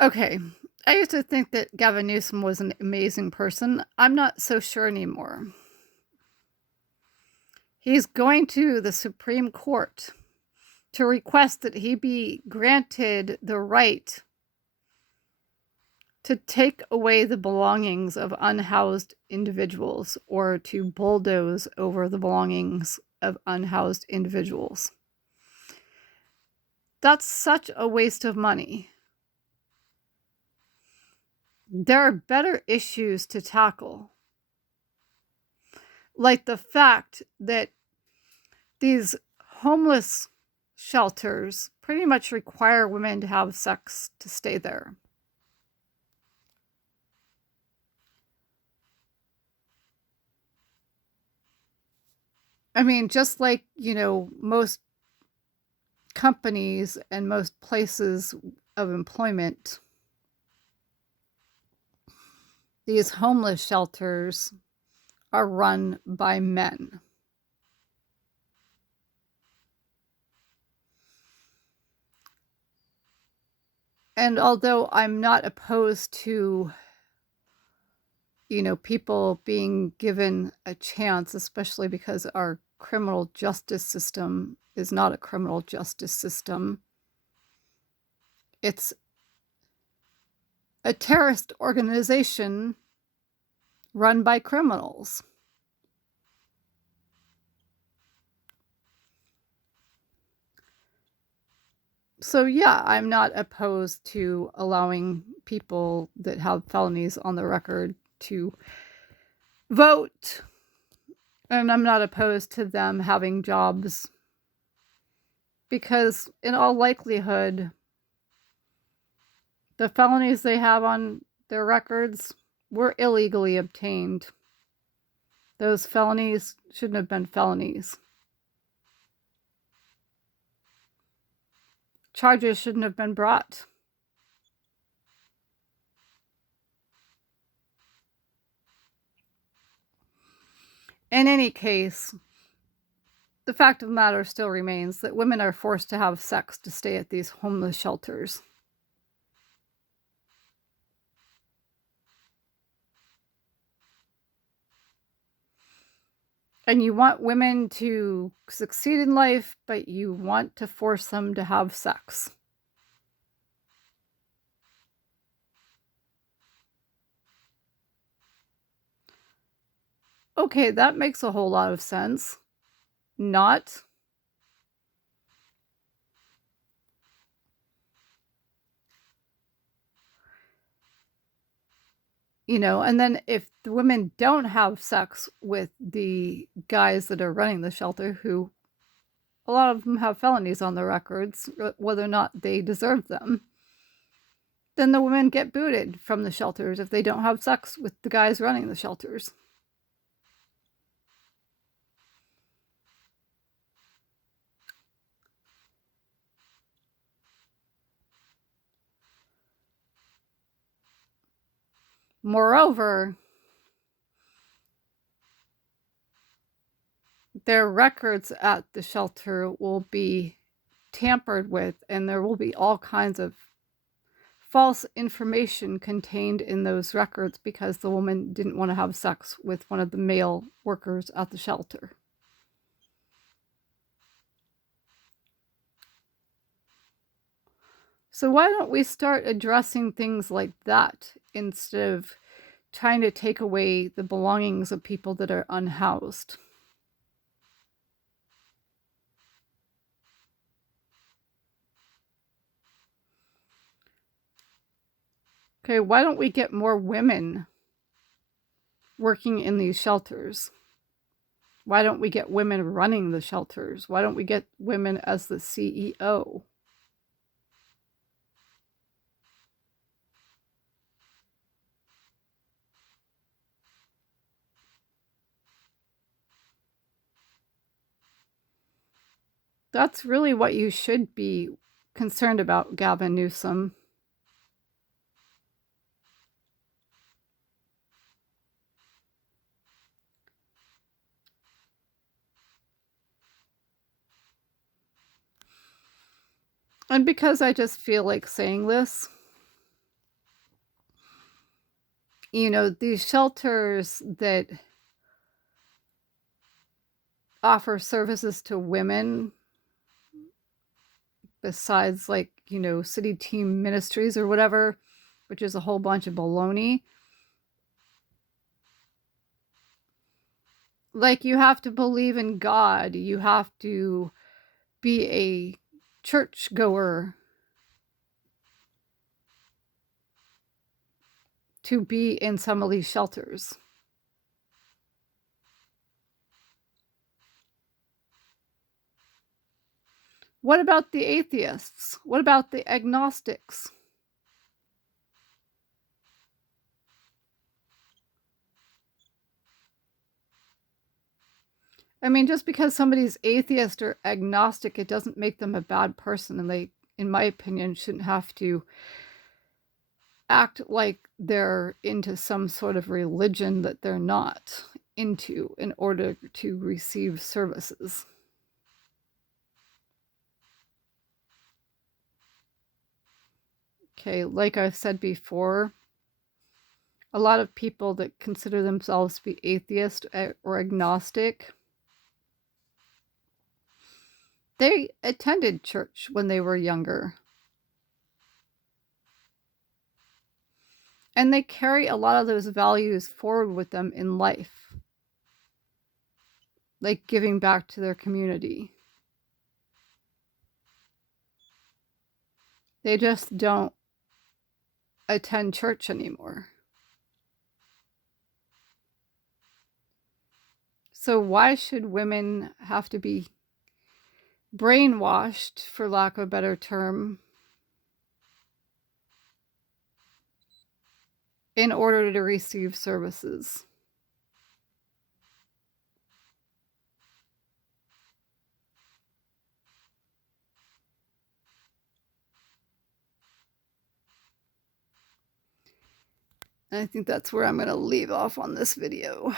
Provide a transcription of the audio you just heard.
Okay. I used to think that Gavin Newsom was an amazing person. I'm not so sure anymore. He's going to the Supreme Court to request that he be granted the right to take away the belongings of unhoused individuals or to bulldoze over the belongings of unhoused individuals. That's such a waste of money. There are better issues to tackle, like the fact that these homeless shelters pretty much require women to have sex to stay there. I mean, just like, most companies and most places of employment, these homeless shelters are run by men. And although I'm not opposed to, people being given a chance, especially because our criminal justice system is not a criminal justice system, it's a terrorist organization run by criminals. So, yeah, I'm not opposed to allowing people that have felonies on the record to vote. And I'm not opposed to them having jobs because, in all likelihood, the felonies they have on their records were illegally obtained. Those felonies shouldn't have been felonies. Charges shouldn't have been brought. In any case, the fact of the matter still remains that women are forced to have sex to stay at these homeless shelters. And you want women to succeed in life, but you want to force them to have sex. Okay, that makes a whole lot of sense. Not. And then if the women don't have sex with the guys that are running the shelter, who a lot of them have felonies on their records, whether or not they deserve them, then the women get booted from the shelters if they don't have sex with the guys running the shelters. Moreover, their records at the shelter will be tampered with, and there will be all kinds of false information contained in those records because the woman didn't want to have sex with one of the male workers at the shelter. So why don't we start addressing things like that instead of trying to take away the belongings of people that are unhoused? Okay, why don't we get more women working in these shelters? Why don't we get women running the shelters? Why don't we get women as the CEO? That's really what you should be concerned about, Gavin Newsom. And because I just feel like saying this, You know, these shelters that offer services to women besides, like, you know, city team ministries or whatever, which is a whole bunch of baloney. Like, you have to believe in God. You have to be a church goer to be in some of these shelters. What about the atheists? What about the agnostics? I mean, just because somebody's atheist or agnostic, it doesn't make them a bad person. And they, in my opinion, shouldn't have to act like they're into some sort of religion that they're not into in order to receive services. Okay, like I've said before, a lot of people that consider themselves to be atheist or agnostic, they attended church when they were younger. And they carry a lot of those values forward with them in life, like giving back to their community. They just don't attend church anymore. So why should women have to be brainwashed, for lack of a better term, in order to receive services? And I think that's where I'm going to leave off on this video.